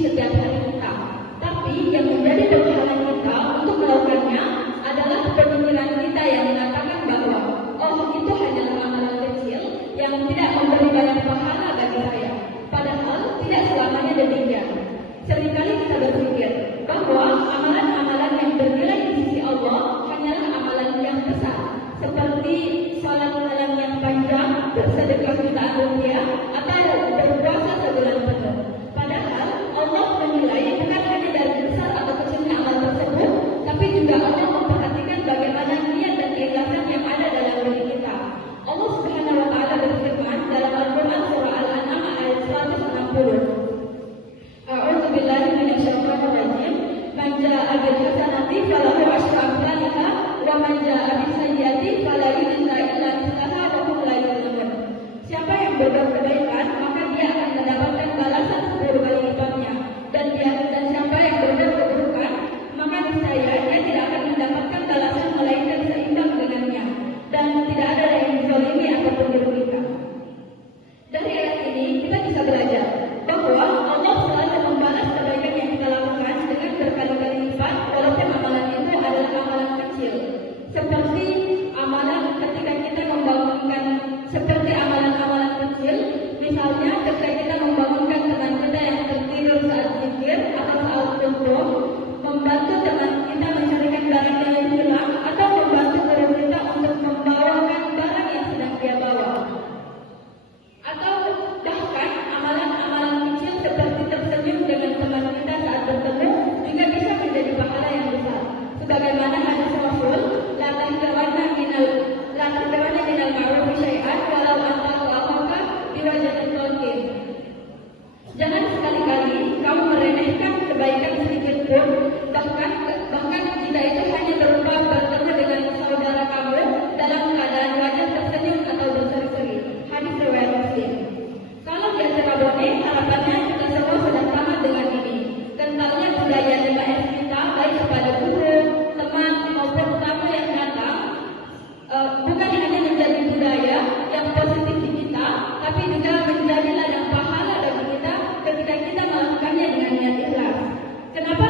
setiap hari kita. Tapi yang menjadi penghalang kita untuk melakukannya adalah pemikiran kita yang mengatakan bahwa itu hanyalah amalan kecil yang tidak memberi banyak pahala bagi saya. Padahal tidak selamanya demikian. Seringkali kita berpikir bahwa amalan-amalan yang bernilai di sisi Allah hanyalah amalan yang besar, seperti salat malam yang panjang, bersedekah jutaan rupiah, atau berpuasa sebulan penuh. Padahal Allah menilai bukan hanya dari besar atau kecilnya amal tersebut, tapi juga Allah memperhatikan bagaimana niat dan keikhlasan yang ada dalam diri kita. Allah Subhanahu wa Ta'ala berfirman dalam Al-Quran surah Al-An'am ayat 160. A'udzu billahi minasyaitonir rajim. Man jaa'a bil hasanati falahu asyru amsalha wa man jaa'a bis sayyi'ati fala yujza illa mithlaha wa hum la yuzlamun. Siapa yang berbuat kebaikan, maka dia akan mendapatkan balasan 10 kali lipatnya. Dan siapa yang berbuat keburukan, maka niscaya dia tidak akan mendapatkan balasan melainkan seimbang dengannya. Dan tidak ada yang dizalimi ataupun dirugikan. Dari ayat ini kita bisa belajar bahwa Allah selalu membalas kebaikan yang kita lakukan dengan berkali-kali lipat, walaupun amalan itu adalah amalan kecil. Seperti amalan ketika kita membangunkan, seperti amalan-amalan kecil, misalnya ketika kita membangunkan teman kita yang tertidur saat zikir atau saat kuntum, membantu teman kita mencarikan barang yang hilang, atau membantu guru kita untuk membawakan barang yang sedang dia bawa. Atau bahkan amalan-amalan kecil seperti tersenyum dengan teman kita saat bertemu juga bisa menjadi pahala yang besar. Sebagaimana hadis Rasul, la tahqiranna minal ma'rufi syai'an walau an talqaha bi wajhin talqin. Jangan sekali-kali kamu meremehkan kebaikan sedikit pun, bahkan jika itu hanya berupa bertemu dengan saudara kamu dalam keadaan wajah tersenyum atau berseri-seri. Hadis riwayat Muslim. Kalau di acara bonek, harapannya kita semua sudah sama dengan ini. Kentalnya budaya 5S kita, baik kepada guru, teman, maupun tamu yang datang, bukan hanya menjadi budaya yang positif di kita, tapi juga menjadi ladang pahala bagi kita ketika kita melakukannya dengan niat ikhlas. Kenapa